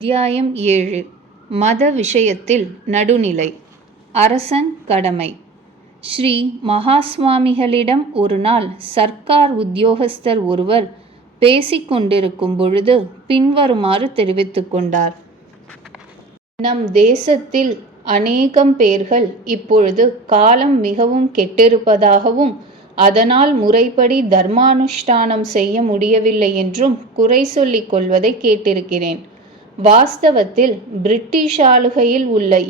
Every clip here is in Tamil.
அத்தியாயம் 7. மத விஷயத்தில் நடுநிலை. அரசன் கடமை. ஸ்ரீ மகாஸ்வாமிகளிடம் ஒரு நாள் சர்க்கார் உத்தியோகஸ்தர் ஒருவர் பேசிக்கொண்டிருக்கும் பொழுது பின்வருமாறு தெரிவித்து கொண்டார். நம் தேசத்தில் அநேகம் பேர்கள் இப்பொழுது காலம் மிகவும் கெட்டிருப்பதாகவும் அதனால் முறைப்படி தர்மானுஷ்டானம் செய்ய முடியவில்லை என்றும் குறை சொல்லிக் கொள்வதை கேட்டிருக்கிறேன். வாஸ்தவத்தில் பிரிட்டிஷ் ஆளுகையில்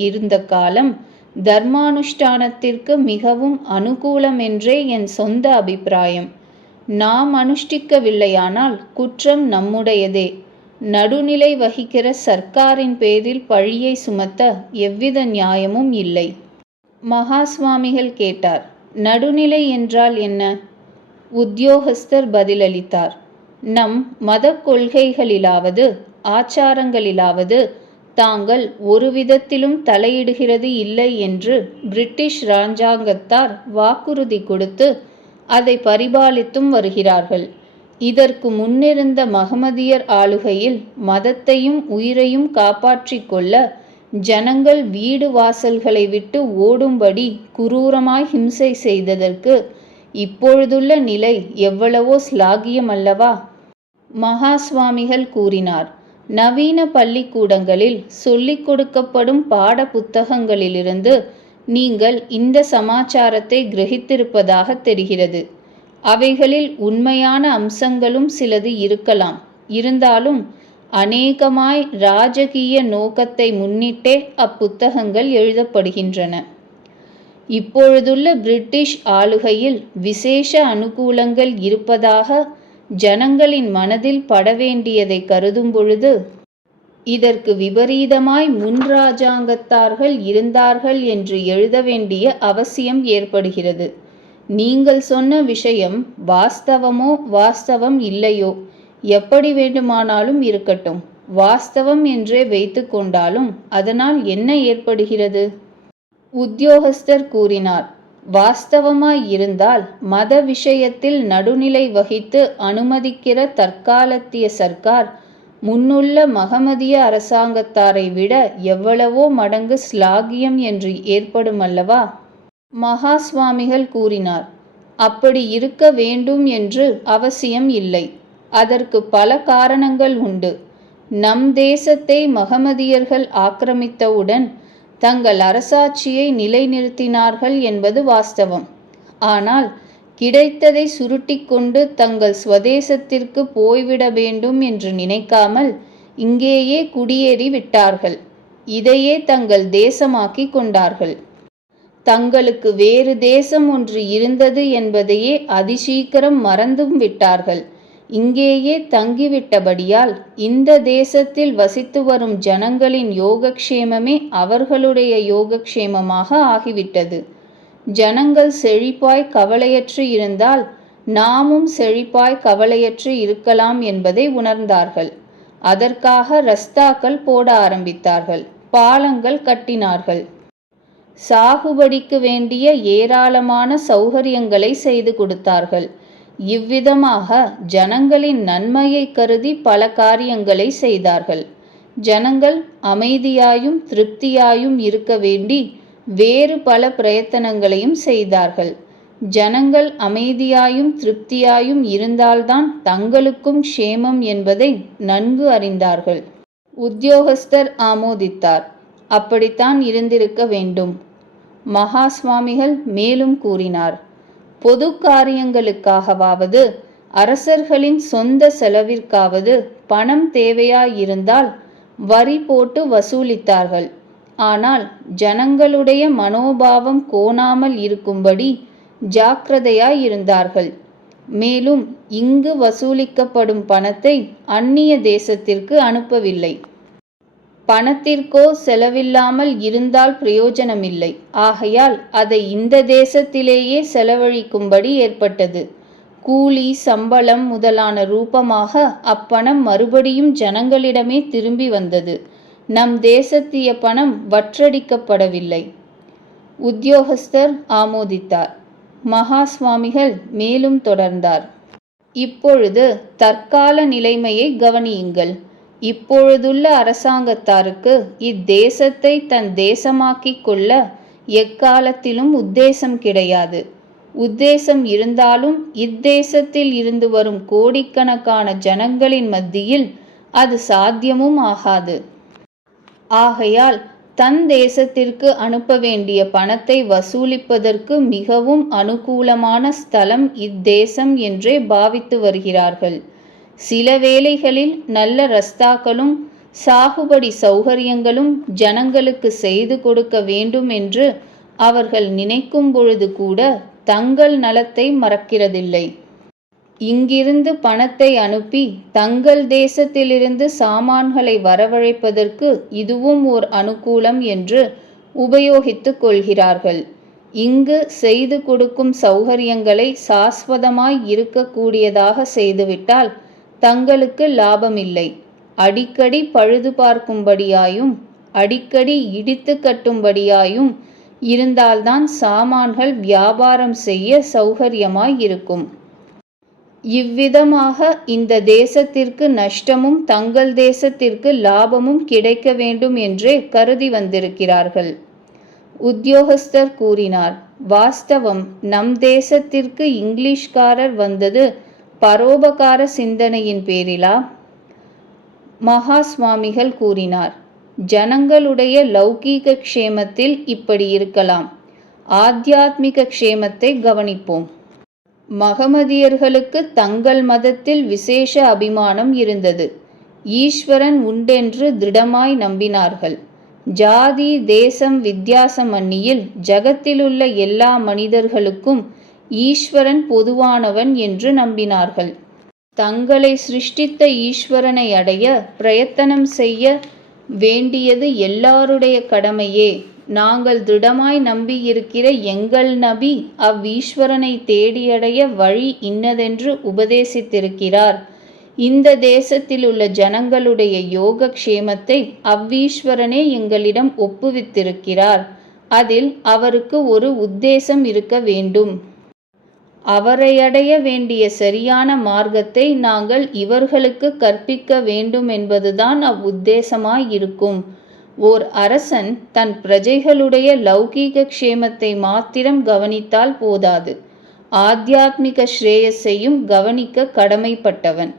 இருந்த காலம் தர்மானுஷ்டானத்திற்கு மிகவும் அனுகூலமென்றே என் சொந்த அபிப்பிராயம். நாம் அனுஷ்டிக்கவில்லையானால் குற்றம் நம்முடையதே. நடுநிலை வகிக்கிற சர்க்காரின் பேரில் பழியை சுமத்த எவ்வித நியாயமும் இல்லை. மகாஸ்வாமிகள் கேட்டார், நடுநிலை என்றால் என்ன? உத்தியோகஸ்தர் பதிலளித்தார், நம் மத கொள்கைகளிலாவது ஆச்சாரங்களிலாவது தாங்கள் ஒரு விதத்திலும் தலையிடுகிறது இல்லை என்று பிரிட்டிஷ் இராஜாங்கத்தார் வாக்குறுதி கொடுத்து அதை பரிபாலித்தும் வருகிறார்கள். இதற்கு முன்னிருந்த மகமதியர் ஆளுகையில் மதத்தையும் உயிரையும் காப்பாற்றிக் கொள்ள ஜனங்கள் வீடு வாசல்களை விட்டு ஓடும்படி குரூரமாய் ஹிம்சை செய்ததற்கு இப்பொழுதுள்ள நிலை எவ்வளவோ ஸ்லாகியமல்லவா? மகாஸ்வாமிகள் கூறினார், நவீன பள்ளிக்கூடங்களில் சொல்லிக் கொடுக்கப்படும் பாட புத்தகங்களிலிருந்து நீங்கள் இந்த சமாச்சாரத்தை கிரகித்திருப்பதாக தெரிகிறது. அவைகளில் உண்மையான அம்சங்களும் சிலது இருக்கலாம். இருந்தாலும் அநேகமாய் ராஜகீய நோக்கத்தை முன்னிட்டே அப்புத்தகங்கள் எழுதப்படுகின்றன. இப்பொழுதுள்ள பிரிட்டிஷ் ஆளுகையில் விசேஷ அனுகூலங்கள் இருப்பதாக ஜனங்களின் மனதில் படவேண்டியதை கருதும் பொழுது இதற்கு விபரீதமாய் முன் ராஜாங்கத்தார்கள் இருந்தார்கள் என்று எழுத வேண்டிய அவசியம் ஏற்படுகிறது. நீங்கள் சொன்ன விஷயம் வாஸ்தவமோ வாஸ்தவம் இல்லையோ எப்படி வேண்டுமானாலும் இருக்கட்டும். வாஸ்தவம் என்றே வைத்து கொண்டாலும் அதனால் என்ன ஏற்படுகிறது? உத்தியோகஸ்தர் கூறினார், வாஸ்தவமாய் இருந்தால் மத விஷயத்தில் நடுநிலை வகித்து அனுமதிக்கிற தற்காலத்திய சர்க்கார் முன்னுள்ள மகமதிய அரசாங்கத்தாரை விட எவ்வளவோ மடங்கு ஸ்லாகியம் என்று ஏற்படுமல்லவா? மகாஸ்வாமிகள் கூறினார், அப்படி இருக்க வேண்டும் என்று அவசியம் இல்லை. அதற்கு பல காரணங்கள் உண்டு. நம் தேசத்தை மகமதியர்கள் ஆக்கிரமித்தவுடன் தங்கள் அரசாட்சியை நிலைநிறுத்தினார்கள் என்பது வாஸ்தவம். ஆனால் கிடைத்ததை சுருட்டிக்கொண்டு தங்கள் ஸ்வதேசத்திற்கு போய்விட வேண்டும் என்று நினைக்காமல் இங்கேயே குடியேறி விட்டார்கள். இதையே தங்கள் தேசமாக்கி கொண்டார்கள். தங்களுக்கு வேறு தேசம் ஒன்று இருந்தது என்பதையே அதிசீக்கிரம் மறந்தும் விட்டார்கள். இங்கேயே தங்கிவிட்டபடியால் இந்த தேசத்தில் வசித்து வரும் ஜனங்களின் யோகக்ஷேமமே அவர்களுடைய யோகக்ஷேமமாக ஆகிவிட்டது. ஜனங்கள் செழிப்பாய் கவலையற்று இருந்தால் நாமும் செழிப்பாய் கவலையற்று இருக்கலாம் என்பதை உணர்ந்தார்கள். அதற்காக ரஸ்தாக்கள் போட ஆரம்பித்தார்கள். பாலங்கள் கட்டினார்கள். சாகுபடிக்கு வேண்டிய ஏராளமான சௌகரியங்களை செய்து கொடுத்தார்கள். இவ்விதமாக ஜனங்களின் நன்மையை கருதி பல காரியங்களை செய்தார்கள். ஜனங்கள் அமைதியாயும் திருப்தியாயும் இருக்க வேண்டி வேறு பல பிரயத்தனங்களையும் செய்தார்கள். ஜனங்கள் அமைதியாயும் திருப்தியாயும் இருந்தால்தான் தங்களுக்கும் க்ஷேமம் என்பதை நன்கு அறிந்தார்கள். உத்தியோகஸ்தர் ஆமோதித்தார், அப்படித்தான் இருந்திருக்க வேண்டும். மகாஸ்வாமிகள் மேலும் கூறினார், பொது காரியங்களுக்காகவாவது அரசர்களின் சொந்த செலவிற்காவது பணம் தேவையாயிருந்தால் வரி போட்டு வசூலித்தார்கள். ஆனால் ஜனங்களுடைய மனோபாவம் கோணாமல் இருக்கும்படி ஜாக்கிரதையாயிருந்தார்கள். மேலும் இங்கு வசூலிக்கப்படும் பணத்தை அந்நிய தேசத்திற்கு அனுப்பவில்லை. பணத்திற்கோ செலவில்லாமல் இருந்தால் பிரயோஜனமில்லை. ஆகையால் அதை இந்த தேசத்திலேயே செலவழிக்கும்படி ஏற்பட்டது. கூலி சம்பளம் முதலான ரூபமாக அப்பணம் மறுபடியும் ஜனங்களிடமே திரும்பி வந்தது. நம் தேசத்திய பணம் வற்றடிக்கப்படவில்லை. உத்தியோகஸ்தர் ஆமோதித்தார். மகாஸ்வாமிகள் மேலும் தொடர்ந்தார், இப்பொழுது தற்கால நிலைமையை கவனியுங்கள். இப்பொழுதுள்ள அரசாங்கத்தாருக்கு இத்தேசத்தை தன் தேசமாக்கிக் கொள்ள எக்காலத்திலும் உத்தேசம் கிடையாது. உத்தேசம் இருந்தாலும் இத்தேசத்தில் இருந்து வரும் கோடிக்கணக்கான ஜனங்களின் மத்தியில் அது சாத்தியமும் ஆகாது. ஆகையால் தன் தேசத்திற்கு அனுப்ப வேண்டிய பணத்தை வசூலிப்பதற்கு மிகவும் அனுகூலமான ஸ்தலம் இத்தேசம் என்றே பாவித்து வருகிறார்கள். சில வேளைகளில் நல்ல ரஸ்தாக்களும் சாகுபடி சௌகரியங்களும் ஜனங்களுக்கு செய்து கொடுக்க வேண்டும் என்று அவர்கள் நினைக்கும் பொழுது கூட தங்கள் நலத்தை மறக்கிறதில்லை. இங்கிருந்து பணத்தை அனுப்பி தங்கள் தேசத்திலிருந்து சாமான்களை வரவழைப்பதற்கு இதுவும் ஓர் அனுகூலம் என்று உபயோகித்துக் கொள்கிறார்கள். இங்கு செய்து கொடுக்கும் சௌகரியங்களை சாஸ்வதமாய் இருக்கக்கூடியதாக செய்துவிட்டால் தங்களுக்கு லாபமில்லை. அடிக்கடி பழுது பார்க்கும்படியாயும் அடிக்கடி இடித்து கட்டும்படியாயும் இருந்தால்தான் சாமான்கள் வியாபாரம் செய்ய சௌகரியமாய் இருக்கும். இவ்விதமாக இந்த தேசத்திற்கு நஷ்டமும் தங்கள் தேசத்திற்கு லாபமும் கிடைக்க வேண்டும் என்றே கருதி வந்திருக்கிறார்கள். உத்தியோகஸ்தர் கூறினார். வாஸ்தவம், நம் தேசத்திற்கு இங்கிலீஷ்காரர் வந்தது பரோபகார சிந்தனையின் பேரிலா? மகா சுவாமிகள் கூறினார். ஜனங்களுடைய லௌகீக க்ஷேமத்தில் இப்படி இருக்கலாம். ஆத்தியாத்மிக க்ஷேமத்தை கவனிப்போம். மகமதியர்களுக்கு தங்கள் மதத்தில் விசேஷ அபிமானம் இருந்தது. ஈஸ்வரன் உண்டென்று திருடமாய் நம்பினார்கள். ஜாதி தேசம் வித்தியாசமன்னியில் ஜகத்திலுள்ள எல்லா மனிதர்களுக்கும் ஈஸ்வரன் பொதுவானவன் என்று நம்பினார்கள். தங்களை சிருஷ்டித்த ஈஸ்வரனை அடைய பிரயத்தனம் செய்ய வேண்டியது எல்லாருடைய கடமையே. நாங்கள் திருடமாய் நம்பியிருக்கிற எங்கள் நபி அவ்வீஸ்வரனை தேடியடைய வழி இன்னதென்று உபதேசித்திருக்கிறார். இந்த தேசத்திலுள்ள ஜனங்களுடைய யோக க்ஷேமத்தை அவ்வீஸ்வரனே எங்களிடம் ஒப்புவித்திருக்கிறார். அதில் அவருக்கு ஒரு உத்தேசம் இருக்க வேண்டும். அவரை அடைய வேண்டிய சரியான மார்க்கத்தை நாங்கள் இவர்களுக்கு கற்பிக்க வேண்டும் என்பதுதான் அவ்வுத்தேசமாயிருக்கும். ஓர் அரசன் தன் பிரஜைகளுடைய லௌகீக க்ஷேமத்தை மாத்திரம் கவனித்தால் போதாது, ஆத்தியாத்மிக ஸ்ரேயஸையும் கவனிக்க கடமைப்பட்டவன்.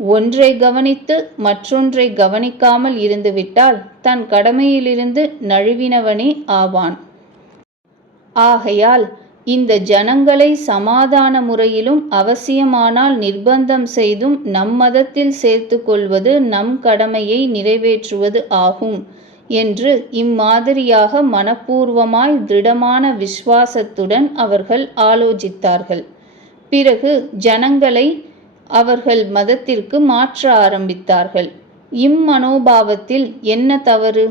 ஒன்றை கவனித்து மற்றொன்றை கவனிக்காமல் இருந்துவிட்டால் தன் கடமையிலிருந்து நழுவினவனே ஆவான். ஆகையால் இந்த ஜனங்களை சமாதான முறையிலும் அவசியமானால் நிர்பந்தம் செய்தும் நம் மதத்தில் சேர்த்து கொள்வது நம் கடமையை நிறைவேற்றுவது ஆகும் என்று இம்மாதிரியாக மனப்பூர்வமாய் திருடமான விசுவாசத்துடன் அவர்கள் ஆலோசித்தார்கள். பிறகு ஜனங்களை அவர்கள் மதத்திற்கு மாற்ற ஆரம்பித்தார்கள். இம்மனோபாவத்தில் என்ன தவறு?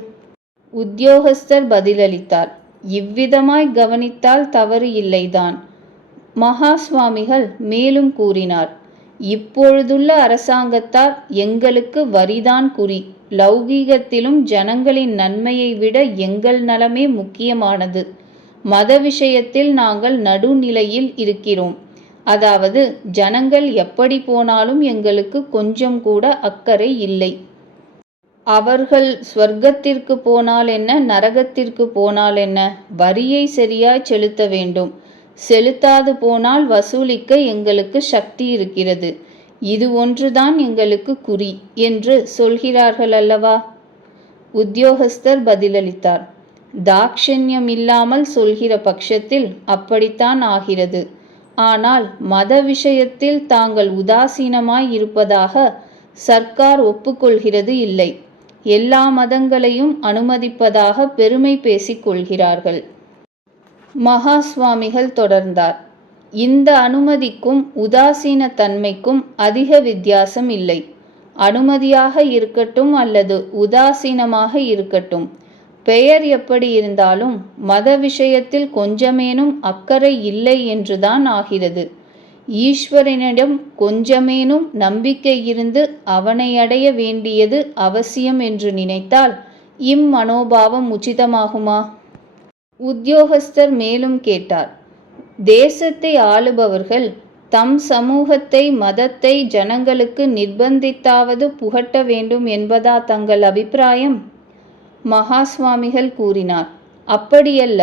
உத்தியோகஸ்தர் பதிலளித்தார். இவ்விதமாய் கவனித்தால் தவறு இல்லைதான். மகா சுவாமிகள் மேலும் கூறினார். இப்பொழுதுள்ள அரசாங்கத்தார் எங்களுக்கு வரிதான் குறி. லௌகீகத்திலும் ஜனங்களின் நன்மையை விட எங்கள் நலமே முக்கியமானது. மத விஷயத்தில் நாங்கள் நடுநிலையில் இருக்கிறோம். அதாவது ஜனங்கள் எப்படி போனாலும் எங்களுக்கு கொஞ்சம் கூட அக்கறை இல்லை. அவர்கள் ஸ்வர்க்கத்திற்கு போனால் என்ன, நரகத்திற்கு போனால் என்ன, வரியை சரியாய் செலுத்த வேண்டும். செலுத்தாது போனால் வசூலிக்க எங்களுக்கு சக்தி இருக்கிறது. இது ஒன்றுதான் எங்களுக்கு குறி என்று சொல்கிறார்கள் அல்லவா? உத்தியோகஸ்தர் பதிலளித்தார். தாட்சண்யம் இல்லாமல் சொல்கிற பட்சத்தில் அப்படித்தான் ஆகிறது. ஆனால் மத விஷயத்தில் தாங்கள் உதாசீனமாய் இருப்பதாக சர்க்கார் ஒப்புக்கொள்கிறது இல்லை. எல்லா மதங்களையும் அனுமதிப்பதாக பெருமை பேசிக் கொள்கிறார்கள். மகா சுவாமிகள் தொடர்ந்தார். இந்த அனுமதிக்கும் உதாசீன தன்மைக்கும் அதிக வித்தியாசம் இல்லை. அனுமதியாக இருக்கட்டும் அல்லது உதாசீனமாக இருக்கட்டும், பெயர் எப்படி இருந்தாலும் மத விஷயத்தில் கொஞ்சமேனும் அக்கறை இல்லை என்றுதான் ஆகிறது. ஈஸ்வரனிடம் கொஞ்சமேனும் நம்பிக்கை இருந்து அவனை அடைய வேண்டியது அவசியம் என்று நினைத்தால் இம்மனோபாவம் உச்சிதமாகுமா? உத்தியோகஸ்தர் மேலும் கேட்டார். தேசத்தை ஆளுபவர்கள் தம் சமூகத்தை மதத்தை ஜனங்களுக்கு நிர்பந்தித்தாவது புகட்ட வேண்டும் என்பதா தங்கள் அபிப்பிராயம்? மகா சுவாமிகள் கூறினார், அப்படியல்ல.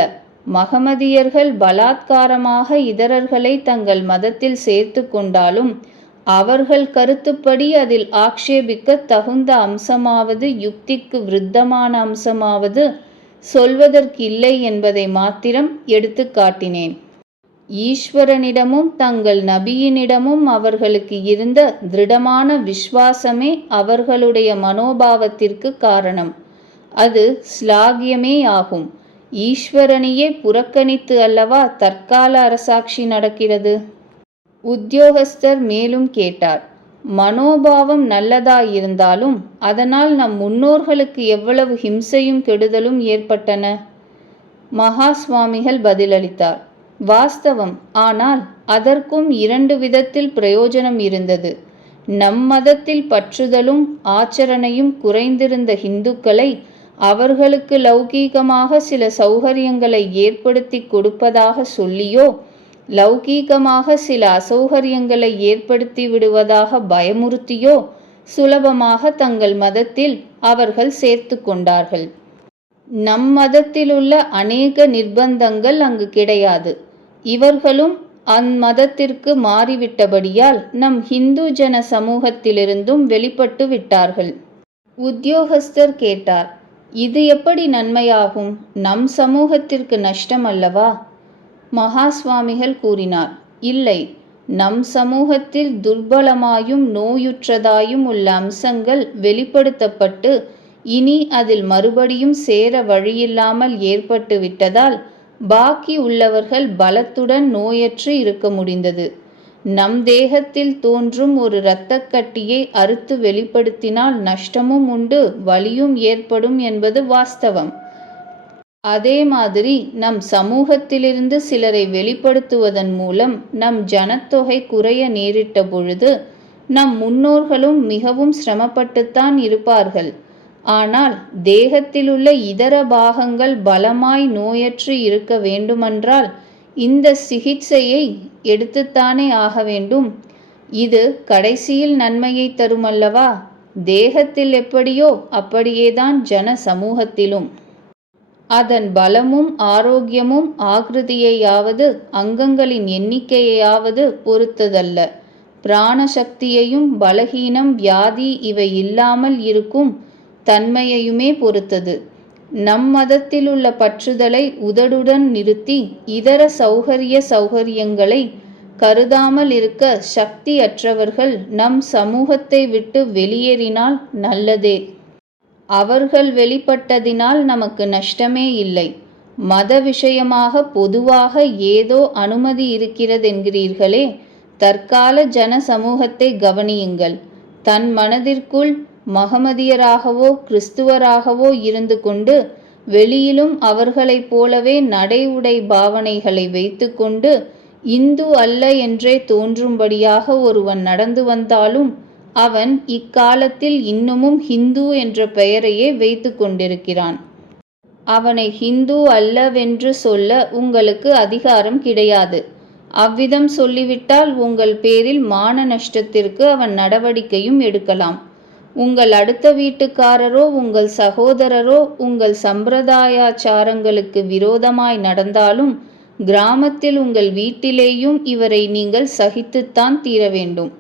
மகமதியர்கள் பலாத்காரமாக இதரர்களை தங்கள் மதத்தில் சேர்த்து கொண்டாலும் அவர்கள் கருத்துப்படி அதில் ஆக்ஷேபிக்க தகுந்த அம்சமாவது யுக்திக்கு விருத்தமான அம்சமாவது சொல்வதற்கில்லை என்பதை மாத்திரம் எடுத்து காட்டினேன். ஈஸ்வரனிடமும் தங்கள் நபியினிடமும் அவர்களுக்கு இருந்த திருடமான விஸ்வாசமே அவர்களுடைய மனோபாவத்திற்கு காரணம். அது ஸ்லாகியமே ஆகும். ஈஸ்வரனையே புறக்கணித்து அல்லவா தற்கால அரசாட்சி நடக்கிறது. உத்தியோகஸ்தர் மேலும் கேட்டார், மனோபாவம் நல்லதாயிருந்தாலும் அதனால் நம் முன்னோர்களுக்கு எவ்வளவு ஹிம்சையும் கெடுதலும் ஏற்பட்டன. மகா சுவாமிகள் பதிலளித்தார், வாஸ்தவம். ஆனால் அதற்கும் 2 விதத்தில் பிரயோஜனம் இருந்தது. நம் மதத்தில் பற்றுதலும் ஆச்சரணையும் குறைந்திருந்த இந்துக்களை அவர்களுக்கு லௌகீகமாக சில சௌகரியங்களை ஏற்படுத்தி கொடுப்பதாக சொல்லியோ லௌகீகமாக சில அசௌகரியங்களை ஏற்படுத்தி விடுவதாக பயமுறுத்தியோ சுலபமாக தங்கள் மதத்தில் அவர்கள் சேர்த்து கொண்டார்கள். நம் மதத்திலுள்ள அநேக நிர்பந்தங்கள் அங்கு கிடையாது. இவர்களும் அம்மதத்திற்கு மாறிவிட்டபடியால் நம் ஹிந்து ஜன சமூகத்திலிருந்தும் வெளிப்பட்டு விட்டார்கள். உத்தியோகஸ்தர் கேட்டார், இது எப்படி நன்மையாகும்? நம் சமூகத்திற்கு நஷ்டம் அல்லவா? மகா சுவாமிகள் கூறினார், இல்லை. நம் சமூகத்தில் துர்பலமாயும் நோயுற்றதாயும் உள்ள அம்சங்கள் வெளிப்படுத்தப்பட்டு இனி அதில் மறுபடியும் சேர வழியில்லாமல் ஏற்பட்டு விட்டதால் பாக்கி உள்ளவர்கள் பலத்துடன் நோயற்று இருக்க முடிந்தது. நம் தேகத்தில் தோன்றும் ஒரு இரத்தக்கட்டியை அறுத்து வெளிப்படுத்தினால் நஷ்டமும் உண்டு, வலியும் ஏற்படும் என்பது வாஸ்தவம். அதே மாதிரி நம் சமூகத்திலிருந்து சிலரை வெளிப்படுத்துவதன் மூலம் நம் ஜனத்தொகை குறைய நேரிட்ட பொழுது நம் முன்னோர்களும் மிகவும் சிரமப்பட்டுத்தான் இருப்பார்கள். ஆனால் தேகத்திலுள்ள இதர பாகங்கள் பலமாய் நோயற்று இருக்க வேண்டுமென்றால் இந்த சிகிச்சையை எடுத்துத்தானே ஆக வேண்டும். இது கடைசியில் நன்மையை தருமல்லவா? தேகத்தில் எப்படியோ அப்படியேதான் ஜன சமூகத்திலும். அதன் பலமும் ஆரோக்கியமும் ஆகிருதியையாவது அங்கங்களின் எண்ணிக்கையாவது பொறுத்ததல்ல, பிராணசக்தியையும் பலகீனம் வியாதி இவை இல்லாமல் இருக்கும் தன்மையையுமே பொறுத்தது. நம் மதத்திலுள்ள பற்றுதலை உதடுடன் நிறுத்தி இதர சௌகரியங்களை கருதாமல் இருக்க சக்தியற்றவர்கள் நம் சமூகத்தை விட்டு வெளியேறினால் நல்லதே. அவர்கள் வெளிப்பட்டதினால் நமக்கு நஷ்டமே இல்லை. மத விஷயமாக பொதுவாக ஏதோ அனுமதி இருக்கிறதென்கிறீர்களே, தற்கால ஜன சமூகத்தை கவனியுங்கள். தன் மனதிற்குள் மகமதியராகவோ கிறிஸ்துவராகவோ இருந்து கொண்டு வெளியிலும் அவர்களைப் போலவே நடை உடை பாவனைகளை வைத்து கொண்டு இந்து அல்ல என்றே தோன்றும்படியாக ஒருவன் நடந்து வந்தாலும் அவன் இக்காலத்தில் இன்னமும் ஹிந்து என்ற பெயரையே வைத்து கொண்டிருக்கிறான். அவனை ஹிந்து அல்லவென்று சொல்ல உங்களுக்கு அதிகாரம் கிடையாது. அவ்விதம் சொல்லிவிட்டால் உங்கள் பேரில் மான நஷ்டத்திற்கு அவன் நடவடிக்கையும் எடுக்கலாம். உங்கள் அடுத்த வீட்டுக்காரரோ உங்கள் சகோதரரோ உங்கள் சம்பிரதாயாச்சாரங்களுக்கு விரோதமாய் நடந்தாலும் கிராமத்தில் உங்கள் வீட்டிலேயும் இவரை நீங்கள் சகித்துத்தான் தீர வேண்டும்.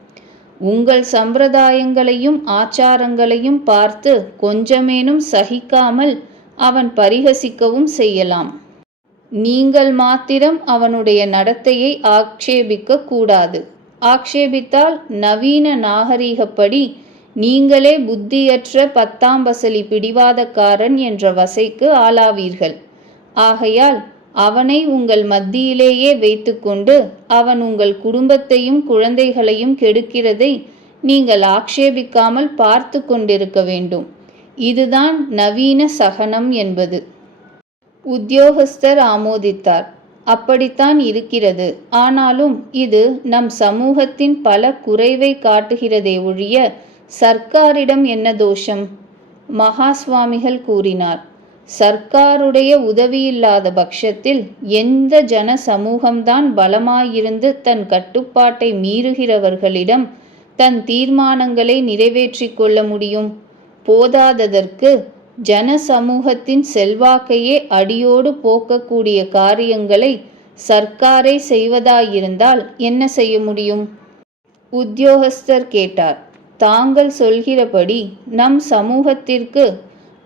உங்கள் சம்பிரதாயங்களையும் ஆச்சாரங்களையும் பார்த்து கொஞ்சமேனும் சகிக்காமல் அவன் பரிகசிக்கவும் செய்யலாம். நீங்கள் மாத்திரம் அவனுடைய நடத்தையை ஆக்ஷேபிக்க கூடாது. ஆக்ஷேபித்தால் நவீன நாகரிகப்படி நீங்களே புத்தியற்ற 10ஆம் பசலி பிடிவாதக்காரன் என்ற வசைக்கு ஆளாவீர்கள். ஆகையால் அவனை உங்கள் மத்தியிலேயே வைத்துக்கொண்டு அவன் உங்கள் குடும்பத்தையும் குழந்தைகளையும் கெடுக்கிறதை நீங்கள் ஆக்ஷேபிக்காமல் பார்த்து கொண்டிருக்க வேண்டும். இதுதான் நவீன சகனம் என்பது. உத்தியோகஸ்தர் ஆமோதித்தார். அப்படித்தான் இருக்கிறது. ஆனாலும் இது நம் சமூகத்தின் பல குறைவை காட்டுகிறதே ஒழிய சர்க்காரிடம் என்ன தோஷம்? மகா சுவாமிகள் கூறினார், சர்க்காருடைய உதவியில்லாத பட்சத்தில் எந்த ஜன சமூகம்தான் பலமாயிருந்து தன் கட்டுப்பாட்டை மீறுகிறவர்களிடம் தன் தீர்மானங்களை நிறைவேற்றிக் கொள்ள முடியும்? போதாததற்கு ஜன சமூகத்தின் செல்வாக்கையே அடியோடு போக்கக்கூடிய காரியங்களை சர்க்காரே செய்வதாயிருந்தால் என்ன செய்ய முடியும்? உத்தியோகஸ்தர் கேட்டார். தாங்கள் சொல்கிறபடி நம் சமூகத்திற்கு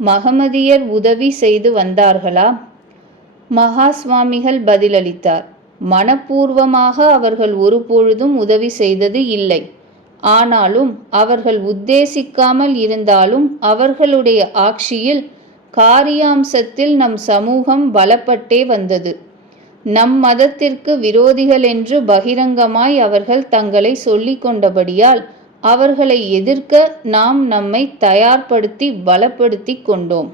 மகமதியர் உதவி செய்து வந்தார்களா? மகா சுவாமிகள் பதிலளித்தார். மனப்பூர்வமாக அவர்கள் ஒருபொழுதும் உதவி செய்தது இல்லை. ஆனாலும் அவர்கள் உத்தேசிக்காமல் இருந்தாலும் அவர்களுடைய ஆட்சியில் காரியாம்சத்தில் நம் சமூகம் பலப்பட்டே வந்தது. நம் மதத்திற்கு விரோதிகள் என்று பகிரங்கமாய் அவர்கள் தங்களை சொல்லிக் கொண்டபடியால் அவர்களை எதிர்க்க நாம் நம்மை தயார்படுத்தி பலப்படுத்தி கொண்டோம்.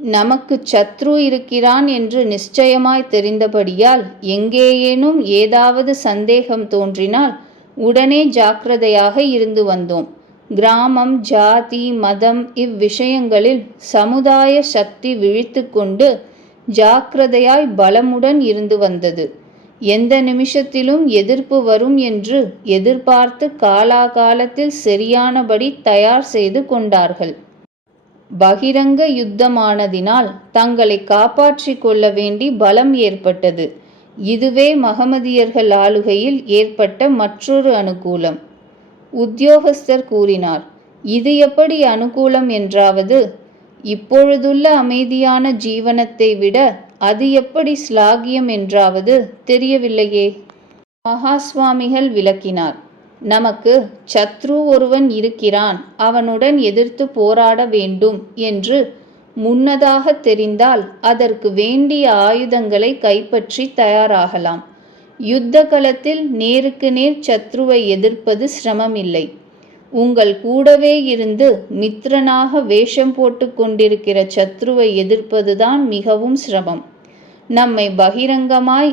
நமக்கு சத்ரு இருக்கிறான் என்று நிச்சயமாய் தெரிந்தபடியால் எங்கேயேனும் ஏதாவது சந்தேகம் தோன்றினால் உடனே ஜாக்கிரதையாக இருந்து வந்தோம். கிராமம், ஜாதி, மதம் இவ்விஷயங்களில் சமுதாய சக்தி விழித்து கொண்டு ஜாக்கிரதையாய் பலமுடன் இருந்து வந்தது. எந்த நிமிஷத்திலும் எதிர்ப்பு வரும் என்று எதிர்பார்த்து காலாகாலத்தில் சரியானபடி தயார் செய்து கொண்டார்கள். பகிரங்க யுத்தமானதினால் தங்களை காப்பாற்றிக் கொள்ள வேண்டி பலம் ஏற்பட்டது. இதுவே மகமதியர்கள் ஆளுகையில் ஏற்பட்ட மற்றொரு அனுகூலம். உத்தியோகஸ்தர் கூறினார். இது எப்படி அனுகூலம் என்றாவது? இப்பொழுதுள்ள அமைதியான ஜீவனத்தை விட அது எப்படி ஸ்லாகியம் என்றாவது தெரியவில்லையே. மகா சுவாமிகள் விளக்கினார். நமக்கு சத்ரு ஒருவன் இருக்கிறான், அவனுடன் எதிர்த்து போராட வேண்டும் என்று முன்னதாக தெரிந்தால் அதற்கு வேண்டிய ஆயுதங்களை கைப்பற்றி தயாராகலாம். யுத்த களத்தில் நேருக்கு நேர் சத்ருவை எதிர்ப்பது சிரமமில்லை. உங்கள் கூடவே இருந்து மித்திரனாக வேஷம் போட்டு கொண்டிருக்கிற சத்ருவை எதிர்ப்பதுதான் மிகவும் சிரமம். நம்மை பகிரங்கமாய்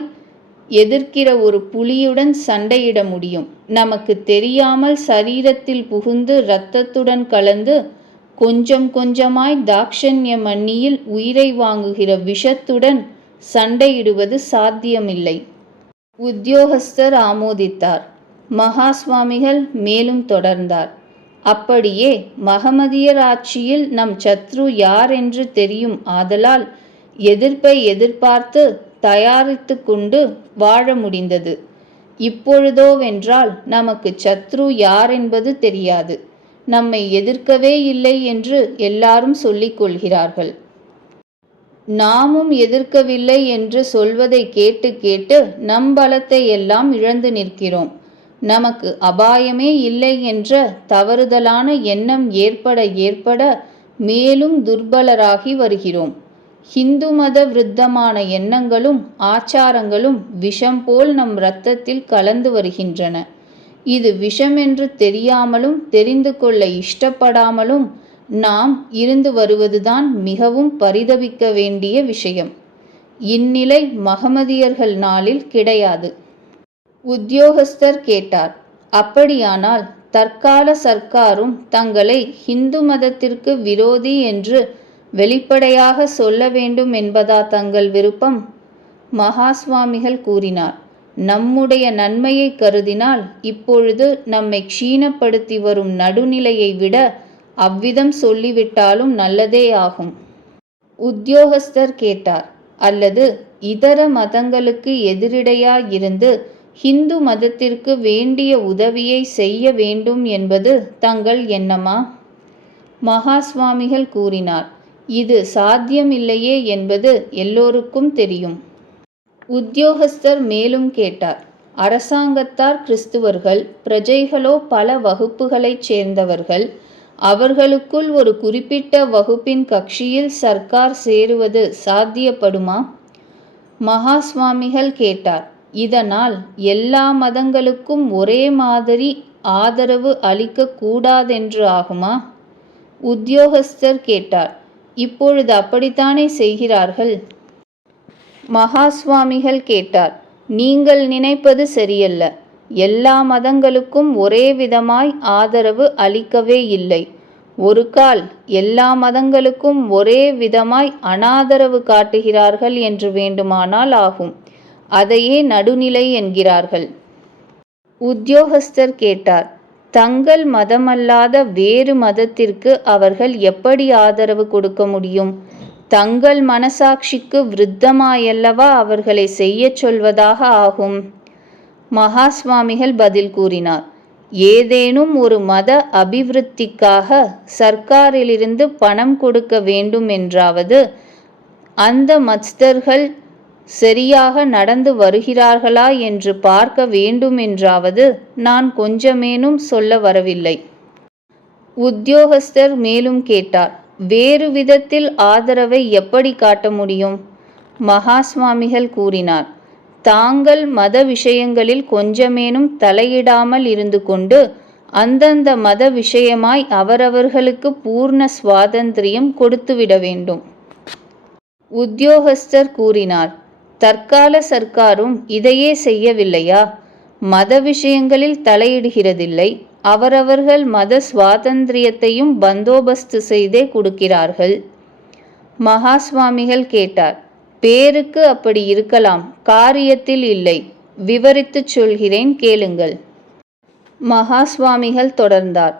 எதிர்க்கிற ஒரு புலியுடன் சண்டையிட முடியும். நமக்கு தெரியாமல் சரீரத்தில் புகுந்து இரத்தத்துடன் கலந்து கொஞ்சம் கொஞ்சமாய் தாக்ஷண்ய மண்ணியில் உயிரை வாங்குகிற விஷத்துடன் சண்டையிடுவது சாத்தியமில்லை. உத்தியோகஸ்தர் ஆமோதித்தார். மகா சுவாமிகள் மேலும் தொடர்ந்தார். அப்படியே மகமதியர் ஆட்சியில் நம் சத்ரு யார் என்று தெரியும். ஆதலால் எதிர்ப்பை எதிர்பார்த்து தயாரித்து கொண்டு வாழ முடிந்தது. இப்பொழுதோவென்றால் நமக்கு சத்ரு யார் என்பது தெரியாது. நம்மை எதிர்க்கவே இல்லை என்று எல்லாரும் சொல்லிக் கொள்கிறார்கள். நாமும் எதிர்க்கவில்லை என்று சொல்வதை கேட்டு கேட்டு நம் பலத்தை எல்லாம் இழந்து நிற்கிறோம். நமக்கு அபாயமே இல்லை என்ற தவறுதலான எண்ணம் ஏற்பட ஏற்பட மேலும் துர்பலராகி வருகிறோம். ஹிந்து மத விருத்தமான எண்ணங்களும் ஆச்சாரங்களும் விஷம் போல் நம் இரத்தத்தில் கலந்து வருகின்றன. இது விஷம் என்று தெரியாமலும் தெரிந்து கொள்ள இஷ்டப்படாமலும் நாம் இருந்து வருவதுதான் மிகவும் பரிதபிக்க வேண்டிய விஷயம். இந்நிலை மகமதியர்கள் நாளில் கிடையாது. உத்தியோகஸ்தர் கேட்டார். அப்படியானால் தற்கால சர்க்காரும் தங்களை ஹிந்து மதத்திற்கு விரோதி என்று வெளிப்படையாக சொல்ல வேண்டும் என்பதா தங்கள் விருப்பம்? மகா சுவாமிகள் கூறினார். நம்முடைய நன்மையை கருதினால் இப்பொழுது நம்மை க்ஷீணப்படுத்தி வரும் நடுநிலையை விட அவ்விதம் சொல்லிவிட்டாலும் நல்லதே ஆகும். உத்தியோகஸ்தர் கேட்டார். அல்லது இதர மதங்களுக்கு எதிரிடையாயிருந்து ஹிந்து மதத்திற்கு வேண்டிய உதவியை செய்ய வேண்டும் என்பது தங்கள் எண்ணமா? மகா சுவாமிகள் கூறினார். இது சாத்தியமில்லையே என்பது எல்லோருக்கும் தெரியும். உத்தியோகஸ்தர் மேலும் கேட்டார். அரசாங்கத்தார் கிறிஸ்துவர்கள், பிரஜைகளோ பல வகுப்புகளைச் சேர்ந்தவர்கள். அவர்களுக்குள் ஒரு குறிப்பிட்ட வகுப்பின் கட்சியில் சர்க்கார் சேருவது சாத்தியப்படுமா? மகா சுவாமிகள் கேட்டார். இதனால் எல்லா மதங்களுக்கும் ஒரே மாதிரி ஆதரவு அளிக்க கூடாதென்று ஆகுமா? உத்தியோகஸ்தர் கேட்டார். இப்பொழுது அப்படித்தானே செய்கிறார்கள்? மகா சுவாமிகள் கேட்டார். நீங்கள் நினைப்பது சரியல்ல. எல்லா மதங்களுக்கும் ஒரே விதமாய் ஆதரவு அளிக்கவே இல்லை. ஒரு கால் எல்லா மதங்களுக்கும் ஒரே விதமாய் அனாதரவு காட்டுகிறார்கள் என்று வேண்டுமானால் ஆகும். அதையே நடுநிலை என்கிறார்கள். உத்தியோகஸ்தர் கேட்டார். தங்கள் மதமல்லாத வேறு மதத்திற்கு அவர்கள் எப்படி ஆதரவு கொடுக்க முடியும்? தங்கள் மனசாட்சிக்கு விருத்தமாயல்லவா அவர்களை செய்யச் சொல்வதாக ஆகும். மகா சுவாமிகள் பதில் கூறினார். ஏதேனும் ஒரு மத அபிவிருத்திக்காக சர்க்காரிலிருந்து பணம் கொடுக்க வேண்டும் என்றாவது, அந்த மத்ஸ்தர்கள் சரியாக நடந்து வருகிறார்களா என்று பார்க்க வேண்டுமென்றாவது நான் கொஞ்சமேனும் சொல்ல வரவில்லை. உத்தியோகஸ்தர் மேலும் கேட்டார். வேறு விதத்தில் ஆதரவை எப்படி காட்ட முடியும்? மகா சுவாமிகள் கூறினார். தாங்கள் மத விஷயங்களில் கொஞ்சமேனும் தலையிடாமல் இருந்து கொண்டு அந்தந்த மத விஷயமாய் அவரவர்களுக்கு பூர்ண சுவாதந்திரியம் கொடுத்துவிட வேண்டும். உத்தியோகஸ்தர் கூறினார். தற்கால சர்க்காரும் இதையே செய்யவில்லையா? மத விஷயங்களில் தலையிடுகிறதில்லை. அவரவர்கள் மத சுவாதந்திரியத்தையும் பந்தோபஸ்து செய்தே கொடுக்கிறார்கள். மகா சுவாமிகள் கேட்டார். பேருக்கு அப்படி இருக்கலாம், காரியத்தில் இல்லை. விவரித்துச் சொல்கிறேன், கேளுங்கள். மகா சுவாமிகள் தொடர்ந்தார்.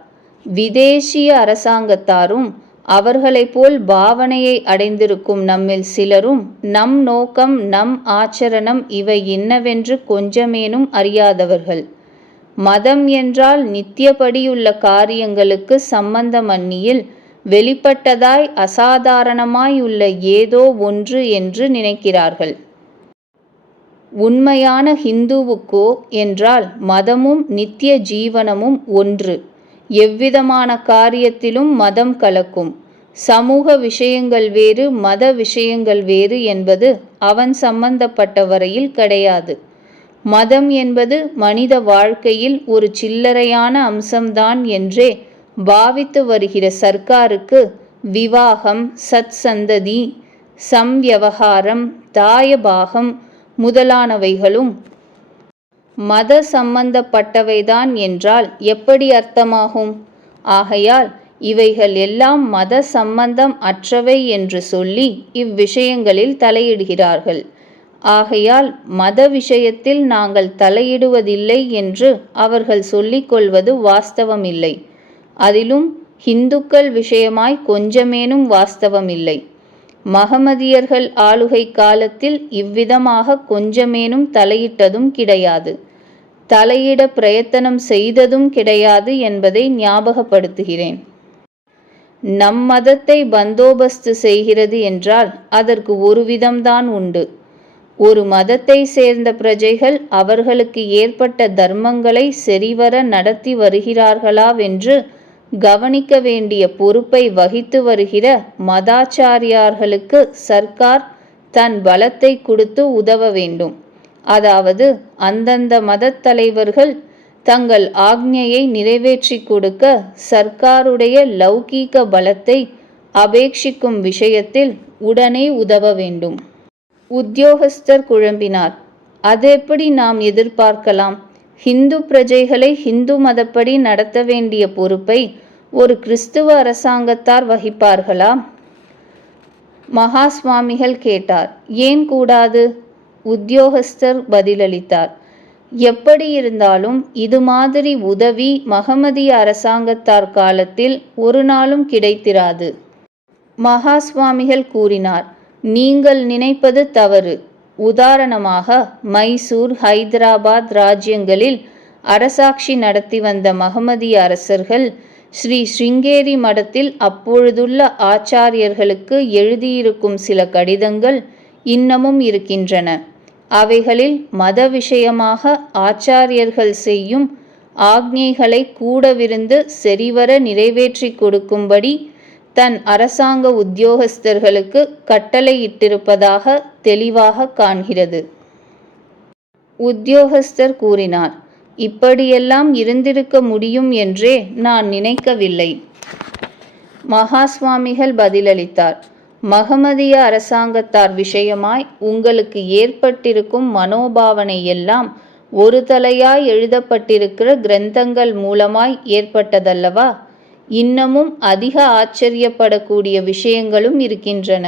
விதேசிய அரசாங்கத்தாரும் அவர்களைப் போல் பாவனையை அடைந்திருக்கும் நம்மில் சிலரும் நம் நோக்கம் நம் ஆச்சரணம் இவை இன்னவென்று கொஞ்சமேனும் அறியாதவர்கள். மதம் என்றால் நித்தியப்படியுள்ள காரியங்களுக்கு சம்பந்தமன்னியில் வெளிப்பட்டதாய் அசாதாரணமாய் உள்ள ஏதோ ஒன்று என்று நினைக்கிறார்கள். உண்மையான ஹிந்துவுக்கோ என்றால் மதமும் நித்திய ஜீவனமும் ஒன்று. எவ்விதமான காரியத்திலும் மதம் கலக்கும். சமூக விஷயங்கள் வேறு, மத விஷயங்கள் வேறு என்பது அவன் சம்பந்தப்பட்ட வரையில் கிடையாது. மதம் என்பது மனித வாழ்க்கையில் ஒரு சில்லறையான அம்சம்தான் என்றே பாவித்து வருகிற சர்க்காருக்கு விவாகம், சத் சந்ததி, சம்வியவகாரம், தாயபாகம் முதலானவைகளும் மத சம்பந்தப்பட்டவைதான் என்றால் எப்படி அர்த்தமாகும்? ஆகையால் இவைகள் எல்லாம் மத சம்பந்தம் அற்றவை என்று சொல்லி இவ்விஷயங்களில் தலையிடுகிறார்கள். ஆகையால் மத விஷயத்தில் நாங்கள் தலையிடுவதில்லை என்று அவர்கள் சொல்லிக் கொள்வது வாஸ்தவமில்லை. அதிலும் ஹிந்துக்கள் விஷயமாய் கொஞ்சமேனும் வாஸ்தவமில்லை. மகமதியர்கள் ஆளுகை காலத்தில் இவ்விதமாக கொஞ்சமேனும் தலையிட்டதும் கிடையாது. தலையிட பிரயத்தனம் செய்ததும் கிடையாது என்பதை ஞாபகப்படுத்துகிறேன். நம் மதத்தை பந்தோபஸ்து செய்கிறது என்றால் அதற்கு ஒரு விதம்தான் உண்டு. ஒரு மதத்தை சேர்ந்த பிரஜைகள் அவர்களுக்கு ஏற்பட்ட தர்மங்களை சரிவர நடத்தி வருகிறார்களாவென்று கவனிக்க வேண்டிய பொறுப்பை வகித்து வருகிற மதாச்சாரியார்களுக்கு சர்க்கார் தன் பலத்தை கொடுத்து உதவ வேண்டும். அதாவது அந்தந்த மதத் தலைவர்கள் தங்கள் ஆக்ஞையை நிறைவேற்றி கொடுக்க சர்க்காருடைய லௌகீக பலத்தை அபேட்சிக்கும் விஷயத்தில் உடனே உதவ வேண்டும். உத்தியோகஸ்தர் குழம்பினார். அதெப்படி நாம் எதிர்பார்க்கலாம்? ஹிந்து பிரஜைகளை ஹிந்து மதப்படி நடத்த வேண்டிய பொறுப்பை ஒரு கிறிஸ்துவ அரசாங்கத்தார் வகிப்பார்களா? மகா சுவாமிகள் கேட்டார். ஏன் கூடாது? உத்தியோகஸ்தர் பதிலளித்தார். எப்படி இருந்தாலும் இது மாதிரி உதவி மகமதிய அரசாங்கத்தார் காலத்தில் ஒரு நாளும் கிடைத்திராது. மகா சுவாமிகள் கூறினார். நீங்கள் நினைப்பது தவறு. உதாரணமாக மைசூர், ஹைதராபாத் ராஜ்யங்களில் அரசாட்சி நடத்தி வந்த மகமதிய அரசர்கள் ஸ்ரீ ஸ்ருங்கேரி மடத்தில் அப்பொழுதுள்ள ஆச்சாரியர்களுக்கு எழுதியிருக்கும் சில கடிதங்கள் இன்னமும் இருக்கின்றன. அவைகளில் மத விஷயமாக ஆச்சாரியர்கள் செய்யும் ஆக்ஞைகளை கூடவிருந்து சரிவர நிறைவேற்றி கொடுக்கும்படி தன் அரசாங்க உத்தியோகஸ்தர்களுக்கு கட்டளையிட்டிருப்பதாக தெளிவாக காண்கிறது. உத்தியோகஸ்தர் கூறினார். இப்படியெல்லாம் இருந்திருக்க முடியும் என்றே நான் நினைக்கவில்லை. மகா சுவாமிகள் பதிலளித்தார். மகமதிய அரசாங்கத்தார் விஷயமாய் உங்களுக்கு ஏற்பட்டிருக்கும் மனோபாவனை எல்லாம் ஒரு தலையாய் எழுதப்பட்டிருக்கிற கிரந்தங்கள் மூலமாய் ஏற்பட்டதல்லவா? இன்னமும் அதிக ஆச்சரியப்படக்கூடிய விஷயங்களும் இருக்கின்றன.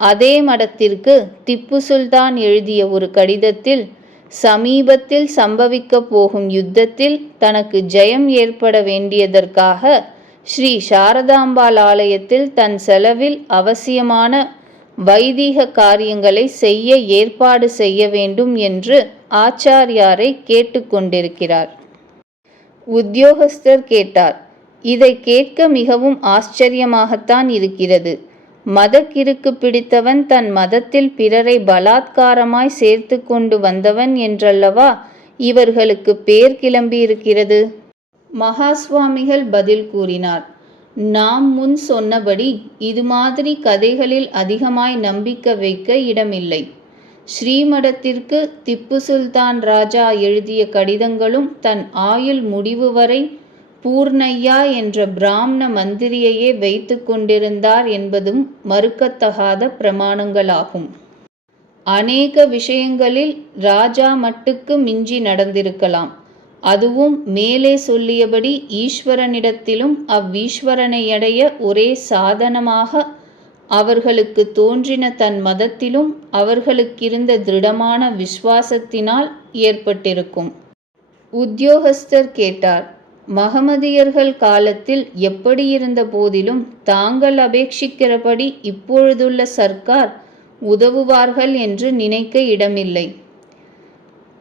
அதே மடத்திற்கு திப்பு சுல்தான் எழுதிய ஒரு கடிதத்தில், சமீபத்தில் சம்பவிக்கப் போகும் யுத்தத்தில் தனக்கு ஜெயம் ஏற்பட வேண்டியதற்காக ஸ்ரீ சாரதாம்பாள் ஆலயத்தில் தன் செலவில் அவசியமான வைதீக காரியங்களை செய்ய ஏற்பாடு செய்ய வேண்டும் என்று ஆச்சாரியாரை கேட்டுக்கொண்டிருக்கிறார். உத்தியோகஸ்தர் கேட்டார். இதை கேட்க மிகவும் ஆச்சரியமாகத்தான் இருக்கிறது. மதக்கிறுக்கு பிடித்தவன் தன் மதத்தில் பிறரை பலாத்காரமாய் சேர்த்து கொண்டு வந்தவன் என்றல்லவா இவர்களுக்கு பேர் கிளம்பியிருக்கிறது. மகாஸ்வாமிகள் பதில் கூறினார். நாம் முன் சொன்னபடி இது மாதிரி கதைகளில் அதிகமாய் நம்பிக்கை வைக்க இடமில்லை. ஸ்ரீமடத்திற்கு திப்பு சுல்தான் ராஜா எழுதிய கடிதங்களும் தன் ஆயுள் முடிவு வரை பூர்ணையா என்ற பிராமண மந்திரியையே வைத்து கொண்டிருந்தார் என்பதும் மறுக்கத்தகாத பிரமாணங்களாகும். அநேக விஷயங்களில் ராஜா மட்டுக்கு மிஞ்சி நடந்திருக்கலாம். அதுவும் மேலே சொல்லியபடி ஈஸ்வரனிடத்திலும் அவ்வீஸ்வரனையடைய ஒரே சாதனமாக அவர்களுக்கு தோன்றின தன் மதத்திலும் அவர்களுக்கிருந்த திருடமான விசுவாசத்தினால் ஏற்பட்டிருக்கும். உத்தியோகஸ்தர் கேட்டார். மகமதியர்கள் காலத்தில் எப்படியிருந்த போதிலும் தாங்கள் அபேட்சிக்கிறபடி இப்பொழுதுள்ள சர்க்கார் உதவுவார்கள் என்று நினைக்க இடமில்லை.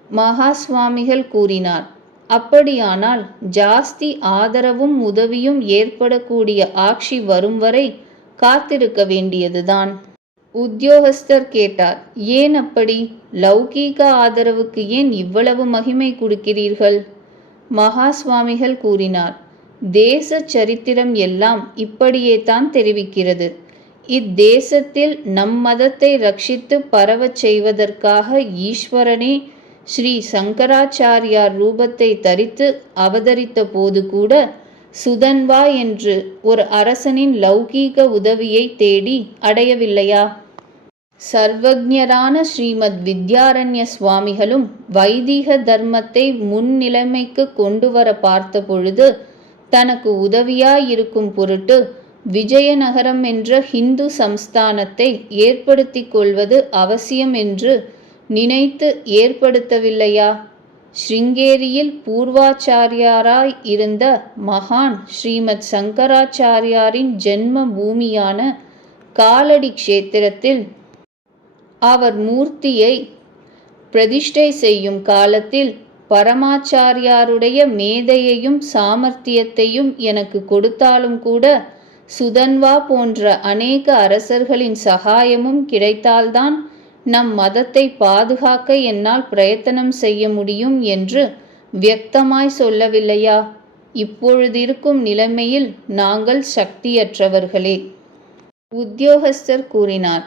மகாஸ்வாமிகள் கூறினார். அப்படியானால் ஜாஸ்தி ஆதரவும் உதவியும் ஏற்படக்கூடிய ஆட்சி வரும் வரை காத்திருக்க வேண்டியதுதான். உத்தியோகஸ்தர் கேட்டார். ஏன் அப்படி? லௌகீக ஆதரவுக்கு ஏன் இவ்வளவு மகிமை கொடுக்கிறீர்கள்? மகாஸ்வாமிகள் கூறினார். தேச சரித்திரம் எல்லாம் இப்படியே தான் தெரிவிக்கிறது. இத்தேசத்தில் நம் மதத்தை ரட்சித்து பரவச் செய்வதற்காக ஈஸ்வரனே ஸ்ரீ சங்கராச்சாரியார் ரூபத்தை தரித்து அவதரித்த போது கூட சுதன்வா என்று ஒரு அரசனின் லௌகீக உதவியை தேடி அடையவில்லையா? சர்வஜரான ஸ்ரீமத் வித்யாரண்ய சுவாமிகளும் வைதீக தர்மத்தை முன்னிலைமைக்கு கொண்டு வர பார்த்த பொழுது தனக்கு உதவியாயிருக்கும் பொருட்டு விஜயநகரம் என்ற ஹிந்து சம்ஸ்தானத்தை ஏற்படுத்தி கொள்வது அவசியம் என்று நினைத்து ஏற்படுத்தவில்லையா? ஸ்ருங்கேரியில் பூர்வாச்சாரியாராய் இருந்த மகான் ஸ்ரீமத் சங்கராச்சாரியாரின் ஜென்ம பூமியான காலடி க்ஷேத்திரத்தில் அவர் மூர்த்தியை பிரதிஷ்டை செய்யும் காலத்தில் பரமாச்சாரியாருடைய மேதையையும் சாமர்த்தியத்தையும் எனக்கு கொடுத்தாலும் கூட சுதன்வா போன்ற அநேக அரசர்களின் சகாயமும் கிடைத்தால்தான் நம் மதத்தை பாதுகாக்க என்னால் பிரயத்தனம் செய்ய முடியும் என்று வியக்தமாய் சொல்லவில்லையா? இப்பொழுதிருக்கும் நிலைமையில் நாங்கள் சக்தியற்றவர்களே. உத்தியோகஸ்தர் கூறினார்.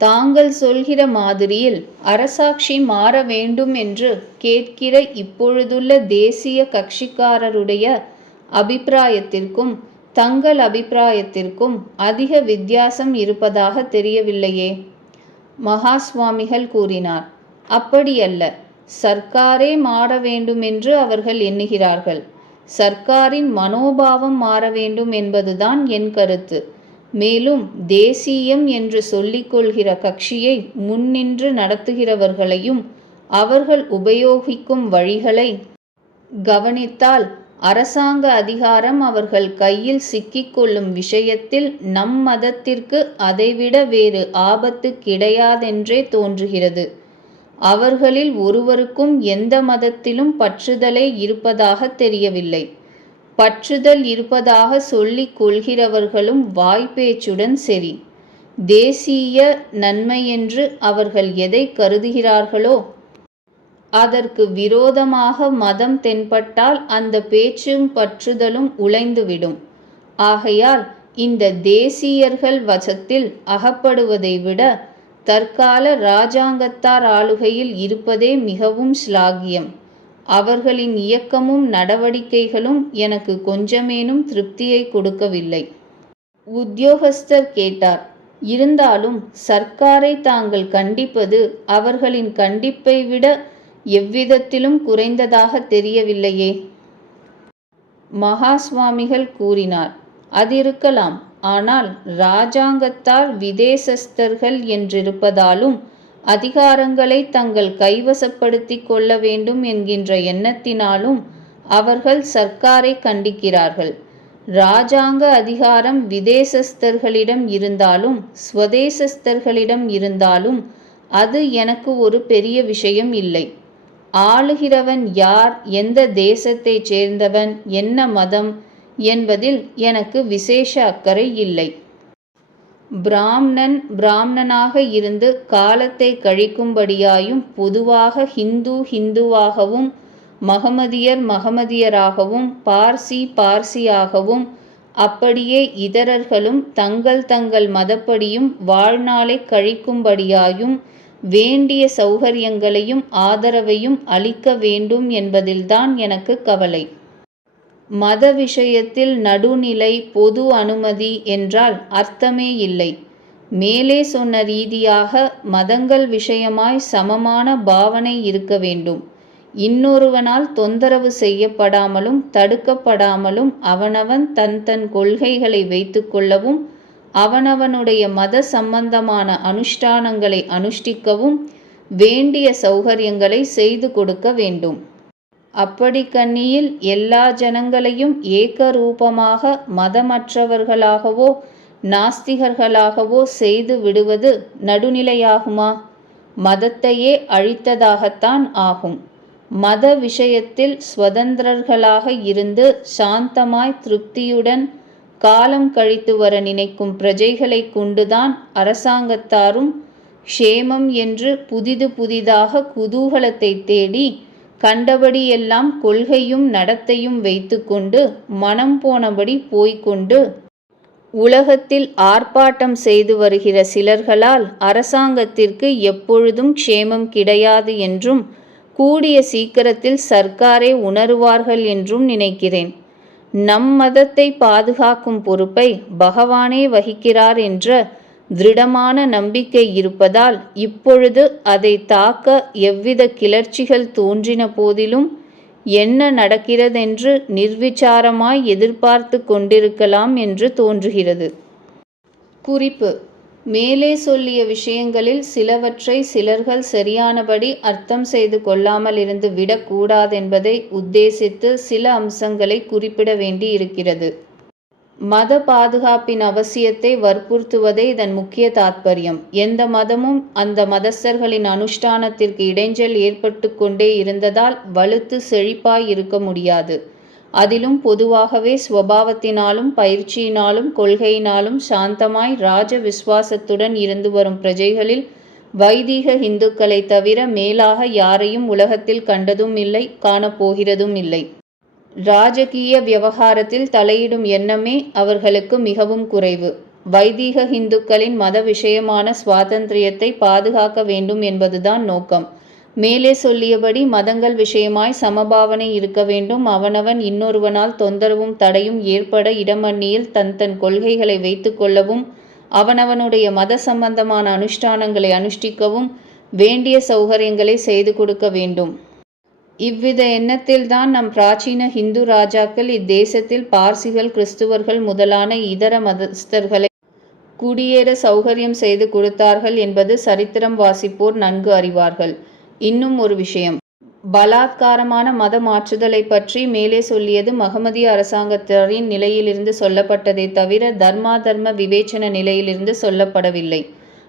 தாங்கள் சொல்கிற மாதிரியில் அரசாட்சி மாற வேண்டும் என்று கேட்கிற இப்பொழுதுள்ள தேசிய கட்சிக்காரருடைய அபிப்பிராயத்திற்கும் தங்கள் அபிப்பிராயத்திற்கும் அதிக வித்தியாசம் இருப்பதாக தெரியவில்லையே. மகாஸ்வாமிகள் கூறினார். அப்படியல்ல. சர்க்காரே மாற வேண்டுமென்று அவர்கள் எண்ணுகிறார்கள். சர்க்காரின் மனோபாவம் மாற வேண்டும் என்பதுதான் என் கருத்து. மேலும் தேசியம் என்று சொல்லிக்கொள்கிற கட்சியை முன்னின்று நடத்துகிறவர்களையும் அவர்கள் உபயோகிக்கும் வழிகளை கவனித்தால் அரசாங்க அதிகாரம் அவர்கள் கையில் சிக்கிக்கொள்ளும் விஷயத்தில் நம் மதத்திற்கு அதைவிட வேறு ஆபத்து கிடையாதென்றே தோன்றுகிறது. அவர்களில் ஒருவருக்கும் எந்த மதத்திலும் பற்றுதலே இருப்பதாக தெரியவில்லை. பற்றுதல் இருப்பதாக சொல்லிக் கொள்கிறவர்களும் வாய்ப்பேச்சுடன் சரி. தேசிய நன்மையென்று அவர்கள் எதை கருதுகிறார்களோ அதற்கு விரோதமாக மதம் தென்பட்டால் அந்த பேச்சும் பற்றுதலும் உலைந்துவிடும். ஆகையால் இந்த தேசியர்கள் வசத்தில் அகப்படுவதை விட தற்கால இராஜாங்கத்தார் ஆளுகையில் இருப்பதே மிகவும் ஸ்லாகியம். அவர்களின் இயக்கமும் நடவடிக்கைகளும் எனக்கு கொஞ்சமேனும் திருப்தியை கொடுக்கவில்லை. உத்தியோகஸ்தர் கேட்டார். இருந்தாலும் சர்க்காரை தாங்கள் கண்டிப்பது அவர்களின் கண்டிப்பை விட எவ்விதத்திலும் குறைந்ததாக தெரியவில்லையே. மகாஸ்வாமிகள் கூறினார், அதிருக்கலாம். ஆனால் இராஜாங்கத்தார் விதேசஸ்தர்கள் என்றிருப்பதாலும் அதிகாரங்களை தங்கள் கைவசப்படுத்திக் கொள்ள வேண்டும் என்கின்ற எண்ணத்தினாலும் அவர்கள் சர்க்காரை கண்டிக்கிறார்கள். இராஜாங்க அதிகாரம் விதேசஸ்தர்களிடம் இருந்தாலும் ஸ்வதேசஸ்தர்களிடம் இருந்தாலும் அது எனக்கு ஒரு பெரிய விஷயம் இல்லை. ஆளுகிறவன் யார், எந்த தேசத்தைச் சேர்ந்தவன், என்ன மதம் என்பதில் எனக்கு விசேஷ அக்கறை இல்லை. பிராமணன் பிராமணனாக இருந்து காலத்தை கழிக்கும்படியாயும் பொதுவாக ஹிந்துவாகவும் மகமதியர் மகமதியராகவும் பார்சி பார்சியாகவும் அப்படியே இதரர்களும் தங்கள் தங்கள் மதப்படியும் வாழ்நாளை கழிக்கும்படியாயும் வேண்டிய சௌகரியங்களையும் ஆதரவையும் அளிக்க வேண்டும் என்பதில்தான் எனக்கு கவலை. மத விஷயத்தில் நடுநிலை, பொது அனுமதி என்றால் அர்த்தமே இல்லை. மேலே சொன்ன ரீதியாக மதங்கள் விஷயமாய் சமமான பாவனை இருக்க வேண்டும். இன்னொருவனால் தொந்தரவு செய்யப்படாமலும் தடுக்கப்படாமலும் அவனவன் தன் கொள்கைகளை வைத்து கொள்ளவும் அவனவனுடைய மத சம்பந்தமான அனுஷ்டானங்களை அனுஷ்டிக்கவும் வேண்டிய சௌகரியங்களை செய்து கொடுக்க வேண்டும். அப்படி கண்ணியில் எல்லா ஜனங்களையும் ஏகரூபமாக மதமற்றவர்களாகவோ நாஸ்திகர்களாகவோ செய்து விடுவது நடுநிலையாகுமா? மதத்தையே அழித்ததாகத்தான் ஆகும். மத விஷயத்தில் சுதந்திரர்களாக இருந்து சாந்தமாய் திருப்தியுடன் காலம் கழித்து வர நினைக்கும் பிரஜைகளை கொண்டுதான் அரசாங்கத்தாரும் க்ஷேமம் என்று புதிதாக குதூகலத்தை தேடி கண்டபடியெல்லாம் கொள்கையும் நடத்தையும் வைத்து கொண்டு மனம் போனபடி போய்கொண்டு உலகத்தில் ஆர்ப்பாட்டம் செய்து வருகிற சிலர்களால் அரசாங்கத்திற்கு எப்பொழுதும் க்ஷேமம் கிடையாது என்றும் கூடிய சீக்கிரத்தில் சர்க்காரே உணருவார்கள் என்றும் நினைக்கிறேன். நம் மதத்தை பாதுகாக்கும் பொறுப்பை பகவானே வகிக்கிறார் என்ற திருடமான நம்பிக்கை இருப்பதால் இப்பொழுது அதை தாக்க எவ்வித கிளர்ச்சிகள் தோன்றின போதிலும் என்ன நடக்கிறதென்று நிர்விசாரமாய் எதிர்பார்த்து கொண்டிருக்கலாம் என்று தோன்றுகிறது. குறிப்பு: மேலே சொல்லிய விஷயங்களில் சிலவற்றை சிலர்கள் சரியானபடி அர்த்தம் செய்து கொள்ளாமல் இருந்து விடக்கூடாதென்பதை உத்தேசித்து சில அம்சங்களை குறிப்பிட வேண்டி இருக்கிறது. மத பாதுகாப்பின் அவசியத்தை வற்புறுத்துவதே இதன் முக்கிய தாத்பரியம். எந்த மதமும் அந்த மதஸ்தர்களின் அனுஷ்டானத்திற்கு இடைஞ்சல் ஏற்பட்டு கொண்டே இருந்ததால் வலுத்து செழிப்பாய் இருக்க முடியாது. அதிலும் பொதுவாகவே ஸ்வபாவத்தினாலும் பயிற்சியினாலும் கொள்கையினாலும் சாந்தமாய் ராஜ விசுவாசத்துடன் இருந்து வரும் பிரஜைகளில் வைதீக இந்துக்களை தவிர மேலாக யாரையும் உலகத்தில் கண்டதும் இல்லை, காணப்போகிறதும் இல்லை. ராஜகீய விவகாரத்தில் தலையிடும் எண்ணமே அவர்களுக்கு மிகவும் குறைவு. வைதீக இந்துக்களின் மத விஷயமான சுவாதந்திரியத்தை பாதுகாக்க வேண்டும் என்பதுதான் நோக்கம். மேலே சொல்லியபடி மதங்கள் விஷயமாய் சமபாவனை இருக்க வேண்டும். அவனவன் இன்னொருவனால் தொந்தரவும் தடையும் ஏற்பட இடமண்ணியில் தன் கொள்கைகளை வைத்து கொள்ளவும் அவனவனுடைய மத சம்பந்தமான அனுஷ்டானங்களை அனுஷ்டிக்கவும் வேண்டிய சௌகரியங்களை செய்து கொடுக்க வேண்டும். இவ்வித எண்ணத்தில்தான் நம் பிராச்சீன ஹிந்து ராஜாக்கள் இத்தேசத்தில் பார்சிகள், கிறிஸ்துவர்கள் முதலான இதர மதஸ்தர்களை குடியேற சௌகரியம் செய்து கொடுத்தார்கள் என்பது சரித்திரம் வாசிப்போர் நன்கு அறிவார்கள். இன்னும் ஒரு விஷயம், பலாத்காரமான மத மாற்றுதலை பற்றி மேலே சொல்லியது மகமதிய அரசாங்கத்தாரின் நிலையிலிருந்து சொல்லப்பட்டதை தவிர தர்ம விவேச்சன நிலையிலிருந்து சொல்லப்படவில்லை.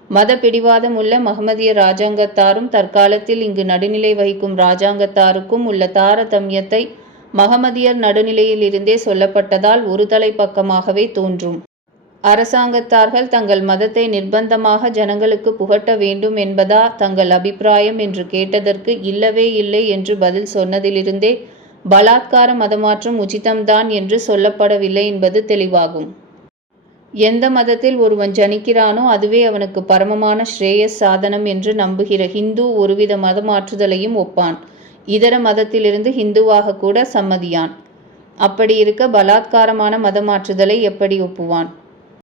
மத பிடிவாதம் உள்ள மகமதிய இராஜாங்கத்தாரும் தற்காலத்தில் இங்கு நடுநிலை வகிக்கும் இராஜாங்கத்தாருக்கும் உள்ள தாரதமியத்தை மகமதியர் நடுநிலையிலிருந்தே சொல்லப்பட்டதால் ஒரு தலை பக்கமாகவே தோன்றும். அரசாங்கத்தார்கள் தங்கள் மதத்தை நிர்பந்தமாக ஜனங்களுக்கு புகட்ட வேண்டும் என்பதா தங்கள் அபிப்பிராயம் என்று கேட்டதற்கு இல்லவே இல்லை என்று பதில் சொன்னதிலிருந்தே பலாத்கார மதமாற்றம் உச்சிதம்தான் என்று சொல்லப்படவில்லை என்பது தெளிவாகும். எந்த மதத்தில் ஒருவன் ஜனிக்கிறானோ அதுவே அவனுக்கு பரமமான ஸ்ரேயஸ் சாதனம் என்று நம்புகிற ஹிந்து ஒருவித மதமாற்றுதலையும் ஒப்பான். இதர மதத்திலிருந்து ஹிந்துவாக கூட சம்மதியான். அப்படி இருக்க பலாத்காரமான மதமாற்றுதலை எப்படி ஒப்புவான்?